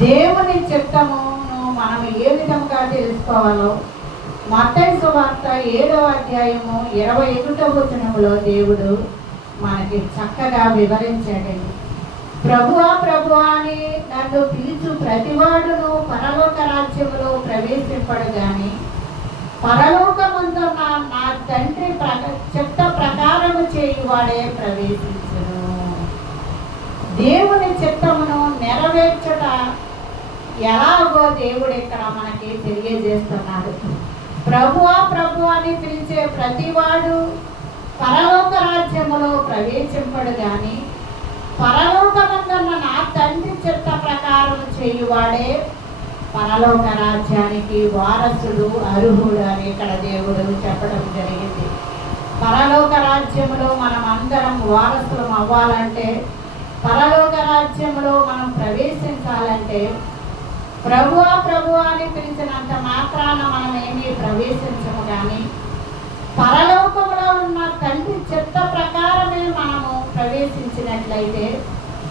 దేవుని చిత్తమును మనం ఏ విధంగా తెలుసుకోవాలో మత్తయి సువార్త 7వ అధ్యాయము 21వ వచనములో దేవుడు మనకి చక్కగా వివరించాడండి. ప్రభువా ప్రభువా అని నన్ను పిలుచు ప్రతివాడును పరలోక రాజ్యములో ప్రవేశింపడు గాని పరలోకమందున్న నా తండ్రి చిత్త ప్రకారము చేయువాడే ప్రవేశించును. దేవుని చిత్తమును నెరవేర్చుట ఎలాగో దేవుడు ఇక్కడ మనకి తెలియజేస్తున్నాడు. ప్రభువా ప్రభువా అని పిలిచే ప్రతివాడు పరలోక రాజ్యములో ప్రవేశింపడు గాని పరలోకమందున్న నా తండ్రి చిత్త ప్రకారం చేయువాడే పరలోక రాజ్యానికి వారసుడు, అర్హుడు అని ఇక్కడ దేవుడు చెప్పడం జరిగింది. పరలోక రాజ్యములో మనం అందరం వారసులం అవ్వాలంటే, పరలోక రాజ్యములో మనం ప్రవేశించాలంటే ప్రభువా ప్రభువా అని పిలిచినంత మాత్రాన మనం ఏమీ ప్రవేశించము కానీ పరలోకంలో ఉన్న తండ్రి చిత్త ప్రకారమే మనము ప్రవేశించినట్లయితే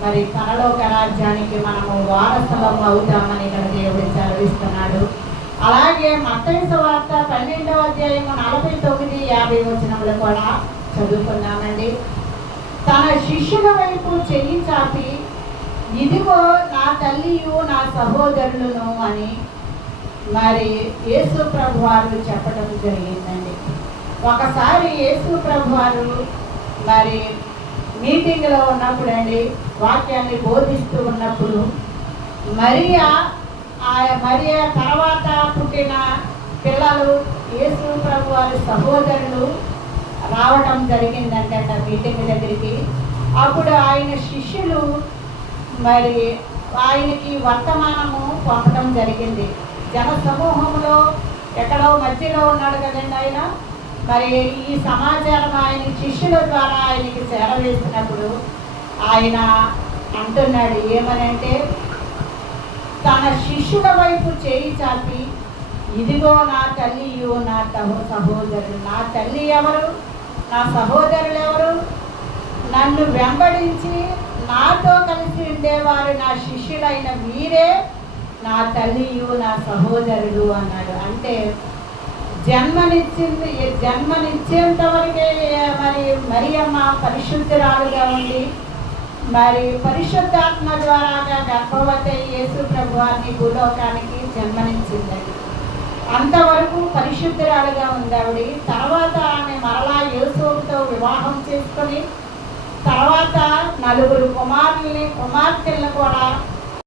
మరి పరలోక రాజ్యానికి మనము వారసులం అవుతామని ఇక్కడ దేవుడు సెలవిస్తున్నాడు. అలాగే మత్తయి సువార్త 12వ అధ్యాయము 49-50 వచనములు కూడా చదువుకున్నామండి. తన శిష్యుల వైపు చెయ్యి చాపి ఇదిగో నా తల్లియు నా సహోదరులను అని మరి యేసు ప్రభు వారు చెప్పడం జరిగిందండి. ఒకసారి యేసు ప్రభు వారు మరి మీటింగ్లో ఉన్నప్పుడు అండి, వాక్యాన్ని బోధిస్తూ ఉన్నప్పుడు మరియా తర్వాత పుట్టిన పిల్లలు యేసు ప్రభు వారి సహోదరులు రావడం జరిగిందంటే మీటింగ్ దగ్గరికి. అప్పుడు ఆయన శిష్యులు మరి ఆయనకి వర్తమానము పంపడం జరిగింది. జన సమూహంలో ఎక్కడో మధ్యలో ఉన్నాడు కదండి ఆయన. మరి ఈ సమాచారం ఆయన శిష్యుల ద్వారా ఆయనకి చేరవేసినప్పుడు ఆయన అంటున్నాడు ఏమనంటే, తన శిష్యుల వైపు చేయి చాపి ఇదిగో నా తల్లియు నా సహోదరులు. నా తల్లి ఎవరు, నా సహోదరులు ఎవరు? నన్ను వెంబడించి నాతో కలిసి ఉండేవారు నా శిష్యులైన వీరే నా తల్లియు నా సహోదరుడు అన్నాడు. అంటే జన్మనిచ్చేంత వరకే మరి మరియమ్మ పరిశుద్ధురాలుగా ఉండి మరి పరిశుద్ధాత్మ ద్వారాగా గర్భవతి యేసు ప్రభువాన్ని భూలోకానికి జన్మనిచ్చిందండి. అంతవరకు పరిశుద్ధురాలుగా ఉంది ఆవిడ. తర్వాత ఆమె మరలా యేసుతో వివాహం చేసుకొని తర్వాత 4 కుమార్తెలను కూడా